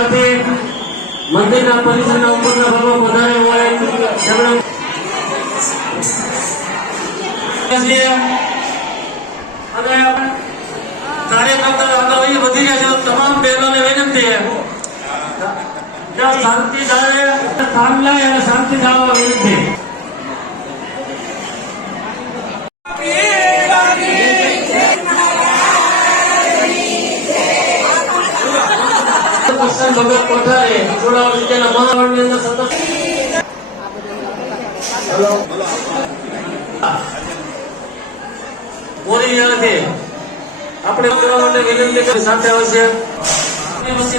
માંથી મંદિરના પરિસરના ઉપરના ભાગમાં વધારે હોય વધી રહ્યા છે તમામ બહેનોને વિનંતી શાંતિ જાળવે સ્થાન લે અને શાંતિ જાળવવા કૃષ્ણ ભગત કોઠારે જોડાવા વિદ્યાના મહાવડની અંદર સતત મોદી ત્યારથી આપણે કરવા માટે વિનંતી કરી સાથે આવશે.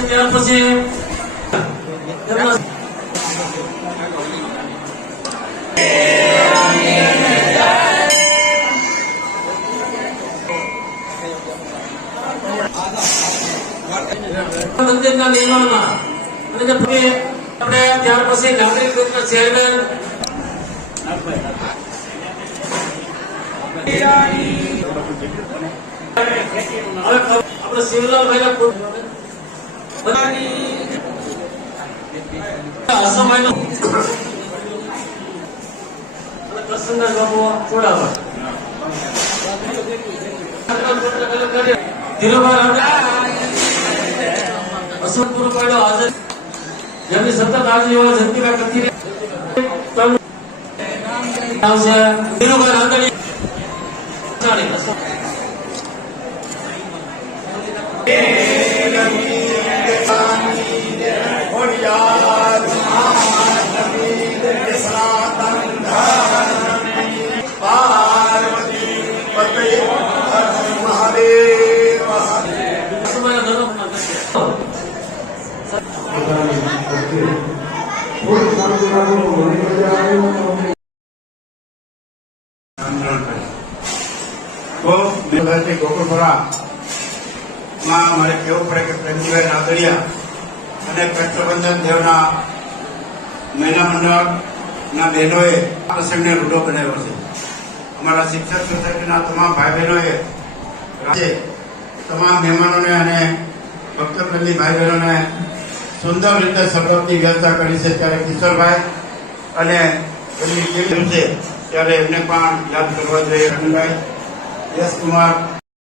ત્યાર પછી મંદિરના નિર્માણમાં. અને આપણે ત્યાર પછી નાગરિક ગ્રુપના ચેરમેન આપણે શિવલાલભાઈના બધાની અસમયનો અને પ્રસન્ન ધીરુભાઈ અસમ પૂરો પાડ્યો હાજર જેમની સતત આજેવા જંતીભાઈ કરતી રહી. આવશે ધીરુભાઈ રાંદડિયા માં મારે કહેવું પડે કે છે અમારા શિક્ષક સોસાયટીના તમામ ભાઈ બહેનોએ આજે તમામ મહેમાનોને અને ભક્તપ્રેમી ભાઈ બહેનોને સુંદર રીતે સગવડની વ્યવસ્થા કરી છે ત્યારે કિશોરભાઈ. અને એમની ટીમ છે ત્યારે એમને પણ યાદ કરવા જોઈએ રવિભાઈ યશ કુમાર